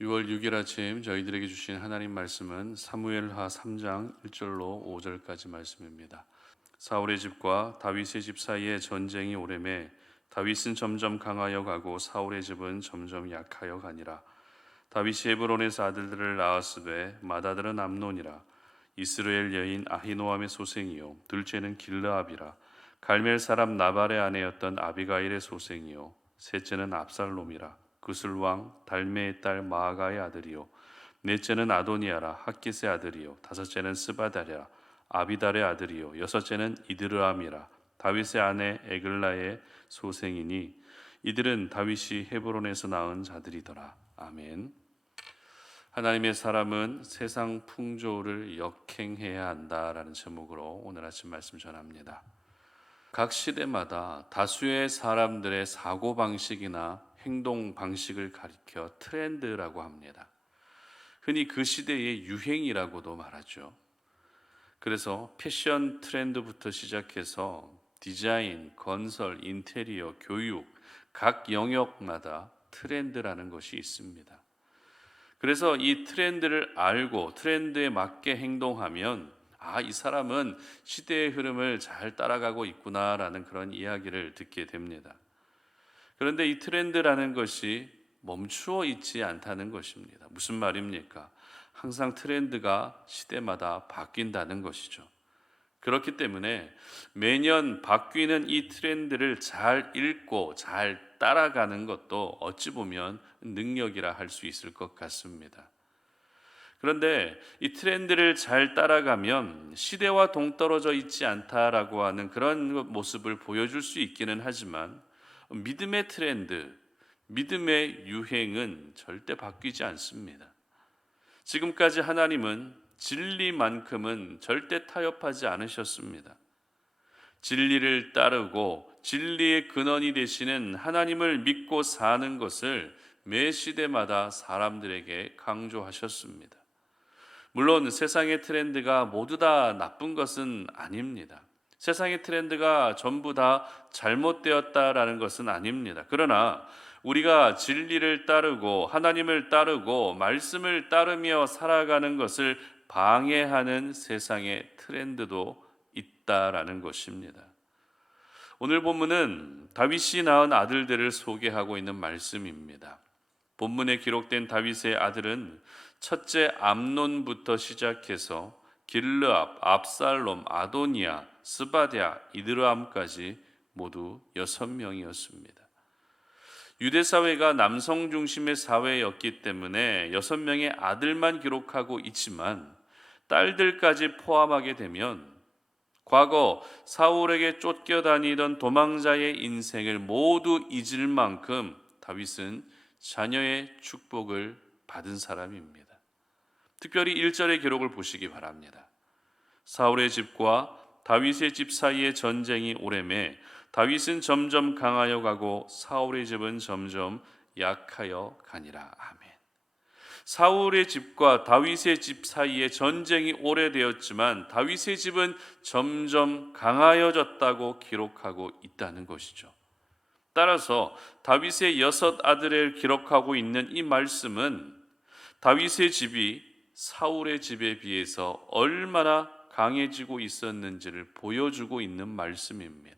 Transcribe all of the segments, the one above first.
6월 6일 아침 저희들에게 주신 하나님 말씀은 사무엘하 3장 1절로 5절까지 말씀입니다. 사울의 집과 다윗의 집 사이에 전쟁이 오래매 다윗은 점점 강하여 가고 사울의 집은 점점 약하여 가니라. 다윗이 헤브론에서 아들들을 낳았으되 맏아들은 암논이라. 이스라엘 여인 아히노암의 소생이요 둘째는 길르압이라. 갈멜 사람 나발의 아내였던 아비가일의 소생이요 셋째는 압살롬이라. 그술 왕 달메의 딸 마아가의 아들이요 넷째는 아도니아라 학깃의 아들이요 다섯째는 스바다랴 아비달의 아들이요 여섯째는 이드르암이라. 다윗의 아내 에글라의 소생이니 이들은 다윗이 헤브론에서 낳은 자들이더라. 아멘. 하나님의 사람은 세상 풍조를 역행해야 한다라는 제목으로 오늘 아침 말씀 전합니다. 각 시대마다 다수의 사람들의 사고방식이나 행동 방식을 가리켜 트렌드라고 합니다. 흔히 그 시대의 유행이라고도 말하죠. 그래서 패션 트렌드부터 시작해서 디자인, 건설, 인테리어, 교육, 각 영역마다 트렌드라는 것이 있습니다. 그래서 이 트렌드를 알고 트렌드에 맞게 행동하면 이 사람은 시대의 흐름을 잘 따라가고 있구나라는 그런 이야기를 듣게 됩니다. 그런데 이 트렌드라는 것이 멈추어 있지 않다는 것입니다. 무슨 말입니까? 항상 트렌드가 시대마다 바뀐다는 것이죠. 그렇기 때문에 매년 바뀌는 이 트렌드를 잘 읽고 잘 따라가는 것도 어찌 보면 능력이라 할 수 있을 것 같습니다. 그런데 이 트렌드를 잘 따라가면 시대와 동떨어져 있지 않다라고 하는 그런 모습을 보여줄 수 있기는 하지만 믿음의 트렌드, 믿음의 유행은 절대 바뀌지 않습니다. 지금까지 하나님은 진리만큼은 절대 타협하지 않으셨습니다. 진리를 따르고 진리의 근원이 되시는 하나님을 믿고 사는 것을 매 시대마다 사람들에게 강조하셨습니다. 물론 세상의 트렌드가 모두 다 나쁜 것은 아닙니다. 세상의 트렌드가 전부 다 잘못되었다라는 것은 아닙니다. 그러나 우리가 진리를 따르고 하나님을 따르고 말씀을 따르며 살아가는 것을 방해하는 세상의 트렌드도 있다라는 것입니다. 오늘 본문은 다윗이 낳은 아들들을 소개하고 있는 말씀입니다. 본문에 기록된 다윗의 아들은 첫째 암논부터 시작해서 길르압, 압살롬, 아도니아, 스바랴, 이드르암까지 모두 6명이었습니다. 유대 사회가 남성 중심의 사회였기 때문에 6명의 아들만 기록하고 있지만 딸들까지 포함하게 되면 과거 사울에게 쫓겨다니던 도망자의 인생을 모두 잊을 만큼 다윗은 자녀의 축복을 받은 사람입니다. 특별히 1절의 기록을 보시기 바랍니다. 사울의 집과 다윗의 집 사이에 전쟁이 오래매 다윗은 점점 강하여 가고 사울의 집은 점점 약하여 가니라. 아멘. 사울의 집과 다윗의 집 사이에 전쟁이 오래되었지만 다윗의 집은 점점 강하여졌다고 기록하고 있다는 것이죠. 따라서 다윗의 6 아들을 기록하고 있는 이 말씀은 다윗의 집이 사울의 집에 비해서 얼마나 강해지고 있었는지를 보여주고 있는 말씀입니다.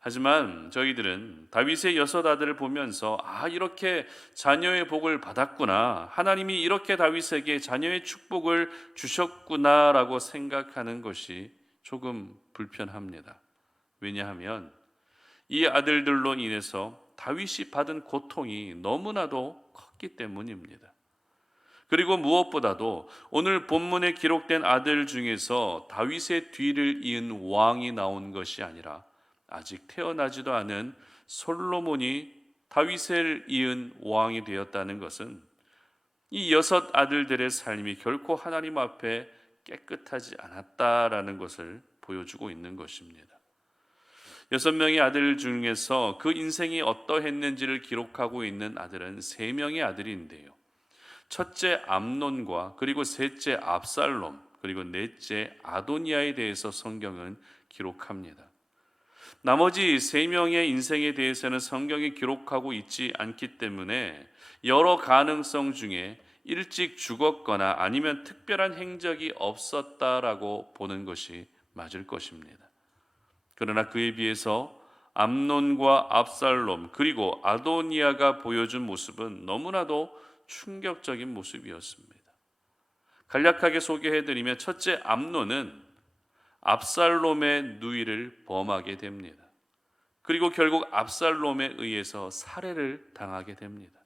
하지만 저희들은 다윗의 6 아들을 보면서 이렇게 자녀의 복을 받았구나, 하나님이 이렇게 다윗에게 자녀의 축복을 주셨구나라고 생각하는 것이 조금 불편합니다. 왜냐하면 이 아들들로 인해서 다윗이 받은 고통이 너무나도 컸기 때문입니다. 그리고 무엇보다도 오늘 본문에 기록된 아들 중에서 다윗의 뒤를 이은 왕이 나온 것이 아니라 아직 태어나지도 않은 솔로몬이 다윗을 이은 왕이 되었다는 것은 이 6 아들들의 삶이 결코 하나님 앞에 깨끗하지 않았다라는 것을 보여주고 있는 것입니다. 6명의 아들 중에서 그 인생이 어떠했는지를 기록하고 있는 아들은 3명의 아들인데요. 첫째 암논과 그리고 셋째 압살롬 그리고 넷째 아도니아에 대해서 성경은 기록합니다. 나머지 3명의 인생에 대해서는 성경이 기록하고 있지 않기 때문에 여러 가능성 중에 일찍 죽었거나 아니면 특별한 행적이 없었다라고 보는 것이 맞을 것입니다. 그러나 그에 비해서 암논과 압살롬 그리고 아도니아가 보여준 모습은 너무나도 충격적인 모습이었습니다. 간략하게 소개해드리면 첫째, 암논은 압살롬의 누이를 범하게 됩니다. 그리고 결국 압살롬에 의해서 살해를 당하게 됩니다.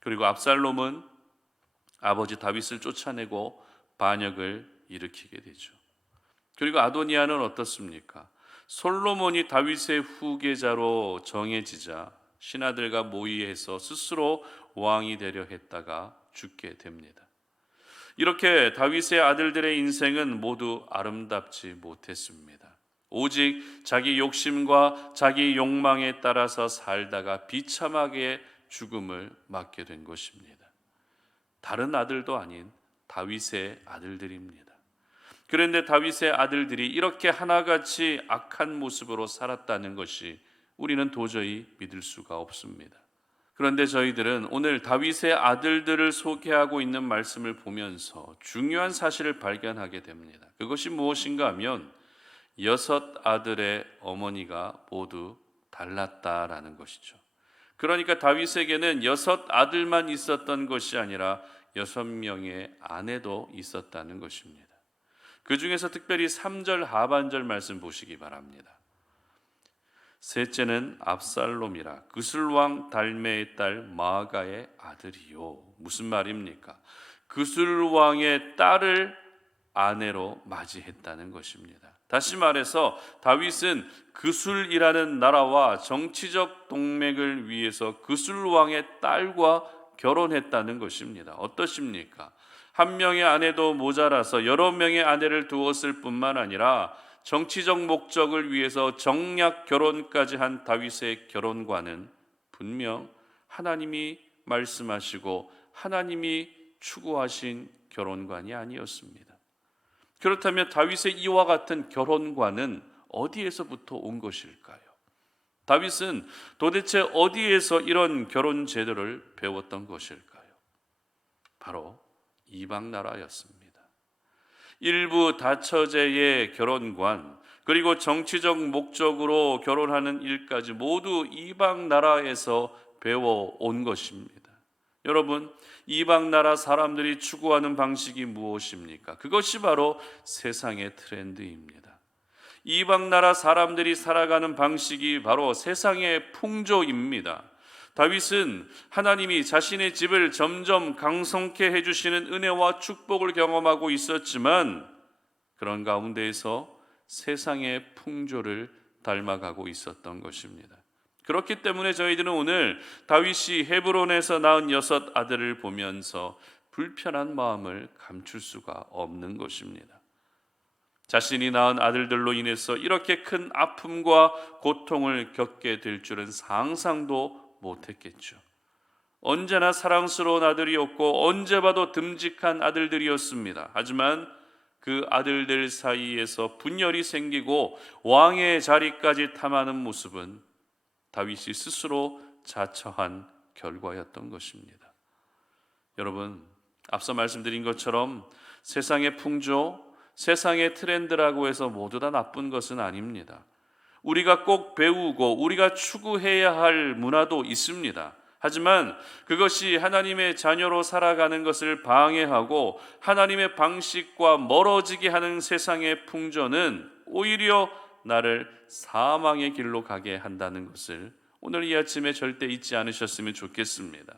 그리고 압살롬은 아버지 다윗을 쫓아내고 반역을 일으키게 되죠. 그리고 아도니아는 어떻습니까? 솔로몬이 다윗의 후계자로 정해지자 신하들과 모의해서 스스로 왕이 되려 했다가 죽게 됩니다. 이렇게 다윗의 아들들의 인생은 모두 아름답지 못했습니다. 오직 자기 욕심과 자기 욕망에 따라서 살다가 비참하게 죽음을 맞게 된 것입니다. 다른 아들도 아닌 다윗의 아들들입니다. 그런데 다윗의 아들들이 이렇게 하나같이 악한 모습으로 살았다는 것이 우리는 도저히 믿을 수가 없습니다. 그런데 저희들은 오늘 다윗의 아들들을 소개하고 있는 말씀을 보면서 중요한 사실을 발견하게 됩니다. 그것이 무엇인가 하면 6 아들의 어머니가 모두 달랐다라는 것이죠. 그러니까 다윗에게는 6 아들만 있었던 것이 아니라 6명의 아내도 있었다는 것입니다. 그 중에서 특별히 3절 하반절 말씀 보시기 바랍니다. 셋째는 압살롬이라 그술왕 달메의 딸 마아가의 아들이요. 무슨 말입니까? 그술왕의 딸을 아내로 맞이했다는 것입니다. 다시 말해서 다윗은 그술이라는 나라와 정치적 동맹을 위해서 그술왕의 딸과 결혼했다는 것입니다. 어떠십니까? 한 명의 아내도 모자라서 여러 명의 아내를 두었을 뿐만 아니라 정치적 목적을 위해서 정략 결혼까지 한 다윗의 결혼관은 분명 하나님이 말씀하시고 하나님이 추구하신 결혼관이 아니었습니다. 그렇다면 다윗의 이와 같은 결혼관은 어디에서부터 온 것일까요? 다윗은 도대체 어디에서 이런 결혼 제도를 배웠던 것일까요? 바로 이방 나라였습니다. 일부 다처제의 결혼관 그리고 정치적 목적으로 결혼하는 일까지 모두 이방 나라에서 배워온 것입니다. 여러분, 이방 나라 사람들이 추구하는 방식이 무엇입니까? 그것이 바로 세상의 트렌드입니다. 이방 나라 사람들이 살아가는 방식이 바로 세상의 풍조입니다. 다윗은 하나님이 자신의 집을 점점 강성케 해주시는 은혜와 축복을 경험하고 있었지만 그런 가운데에서 세상의 풍조를 닮아가고 있었던 것입니다. 그렇기 때문에 저희들은 오늘 다윗이 헤브론에서 낳은 6 아들을 보면서 불편한 마음을 감출 수가 없는 것입니다. 자신이 낳은 아들들로 인해서 이렇게 큰 아픔과 고통을 겪게 될 줄은 상상도 못했겠죠. 언제나 사랑스러운 아들이었고 언제 봐도 듬직한 아들들이었습니다. 하지만 그 아들들 사이에서 분열이 생기고 왕의 자리까지 탐하는 모습은 다윗이 스스로 자처한 결과였던 것입니다. 여러분, 앞서 말씀드린 것처럼 세상의 풍조, 세상의 트렌드라고 해서 모두 다 나쁜 것은 아닙니다. 우리가 꼭 배우고 우리가 추구해야 할 문화도 있습니다. 하지만 그것이 하나님의 자녀로 살아가는 것을 방해하고 하나님의 방식과 멀어지게 하는 세상의 풍조는 오히려 나를 사망의 길로 가게 한다는 것을 오늘 이 아침에 절대 잊지 않으셨으면 좋겠습니다.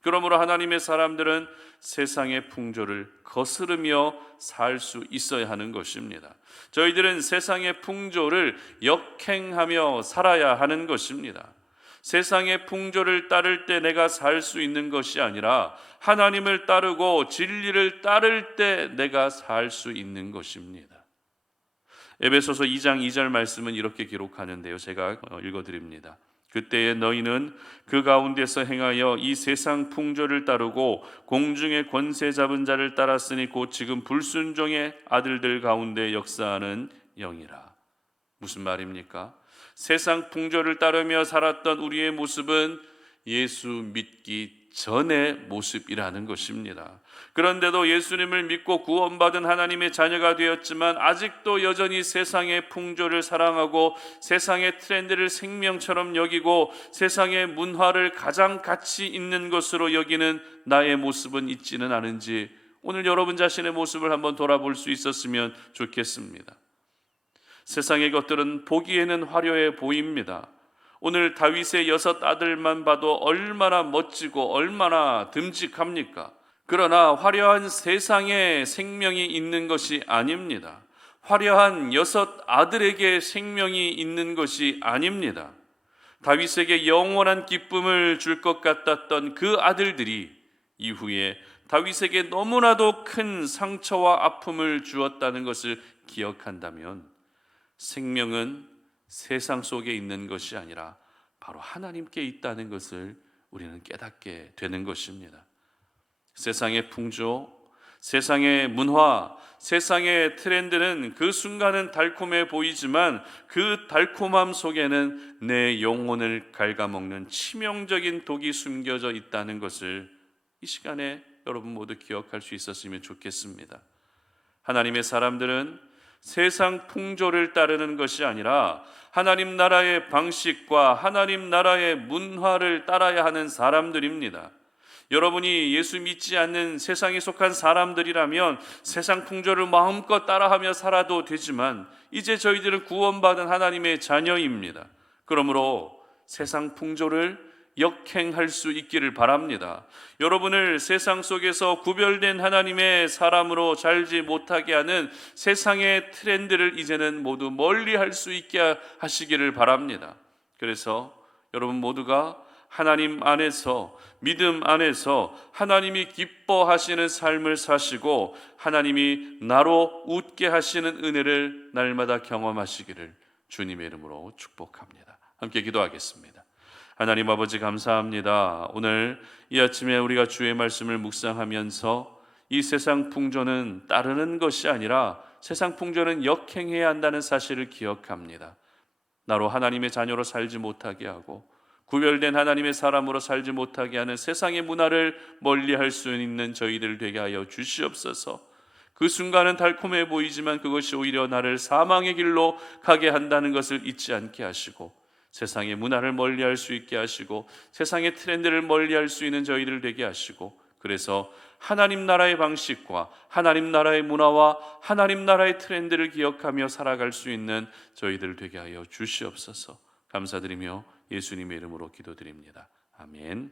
그러므로 하나님의 사람들은 세상의 풍조를 거스르며 살 수 있어야 하는 것입니다. 저희들은 세상의 풍조를 역행하며 살아야 하는 것입니다. 세상의 풍조를 따를 때 내가 살 수 있는 것이 아니라 하나님을 따르고 진리를 따를 때 내가 살 수 있는 것입니다. 에베소서 2장 2절 말씀은 이렇게 기록하는데요. 제가 읽어드립니다. 그때에 너희는 그 가운데서 행하여 이 세상 풍조를 따르고 공중의 권세 잡은 자를 따랐으니 곧 지금 불순종의 아들들 가운데 역사하는 영이라. 무슨 말입니까? 세상 풍조를 따르며 살았던 우리의 모습은 예수 믿기 전의 모습이라는 것입니다. 그런데도 예수님을 믿고 구원받은 하나님의 자녀가 되었지만 아직도 여전히 세상의 풍조를 사랑하고 세상의 트렌드를 생명처럼 여기고 세상의 문화를 가장 가치 있는 것으로 여기는 나의 모습은 있지는 않은지 오늘 여러분 자신의 모습을 한번 돌아볼 수 있었으면 좋겠습니다. 세상의 것들은 보기에는 화려해 보입니다. 오늘 다윗의 6 아들만 봐도 얼마나 멋지고 얼마나 듬직합니까? 그러나 화려한 세상에 생명이 있는 것이 아닙니다. 화려한 6 아들에게 생명이 있는 것이 아닙니다. 다윗에게 영원한 기쁨을 줄 것 같았던 그 아들들이 이후에 다윗에게 너무나도 큰 상처와 아픔을 주었다는 것을 기억한다면 생명은 세상 속에 있는 것이 아니라 바로 하나님께 있다는 것을 우리는 깨닫게 되는 것입니다. 세상의 풍조, 세상의 문화, 세상의 트렌드는 그 순간은 달콤해 보이지만 그 달콤함 속에는 내 영혼을 갉아먹는 치명적인 독이 숨겨져 있다는 것을 이 시간에 여러분 모두 기억할 수 있었으면 좋겠습니다. 하나님의 사람들은 세상 풍조를 따르는 것이 아니라 하나님 나라의 방식과 하나님 나라의 문화를 따라야 하는 사람들입니다. 여러분이 예수 믿지 않는 세상에 속한 사람들이라면 세상 풍조를 마음껏 따라하며 살아도 되지만 이제 저희들은 구원받은 하나님의 자녀입니다. 그러므로 세상 풍조를 역행할 수 있기를 바랍니다. 여러분을 세상 속에서 구별된 하나님의 사람으로 살지 못하게 하는 세상의 트렌드를 이제는 모두 멀리할 수 있게 하시기를 바랍니다. 그래서 여러분 모두가 하나님 안에서 믿음 안에서 하나님이 기뻐하시는 삶을 사시고 하나님이 나로 웃게 하시는 은혜를 날마다 경험하시기를 주님의 이름으로 축복합니다. 함께 기도하겠습니다. 하나님 아버지 감사합니다. 오늘 이 아침에 우리가 주의 말씀을 묵상하면서 이 세상 풍조는 따르는 것이 아니라 세상 풍조는 역행해야 한다는 사실을 기억합니다. 나로 하나님의 자녀로 살지 못하게 하고 구별된 하나님의 사람으로 살지 못하게 하는 세상의 문화를 멀리할 수 있는 저희들 되게 하여 주시옵소서. 그 순간은 달콤해 보이지만 그것이 오히려 나를 사망의 길로 가게 한다는 것을 잊지 않게 하시고 세상의 문화를 멀리할 수 있게 하시고 세상의 트렌드를 멀리할 수 있는 저희들 되게 하시고 그래서 하나님 나라의 방식과 하나님 나라의 문화와 하나님 나라의 트렌드를 기억하며 살아갈 수 있는 저희들 되게 하여 주시옵소서. 감사드리며 예수님의 이름으로 기도드립니다. 아멘.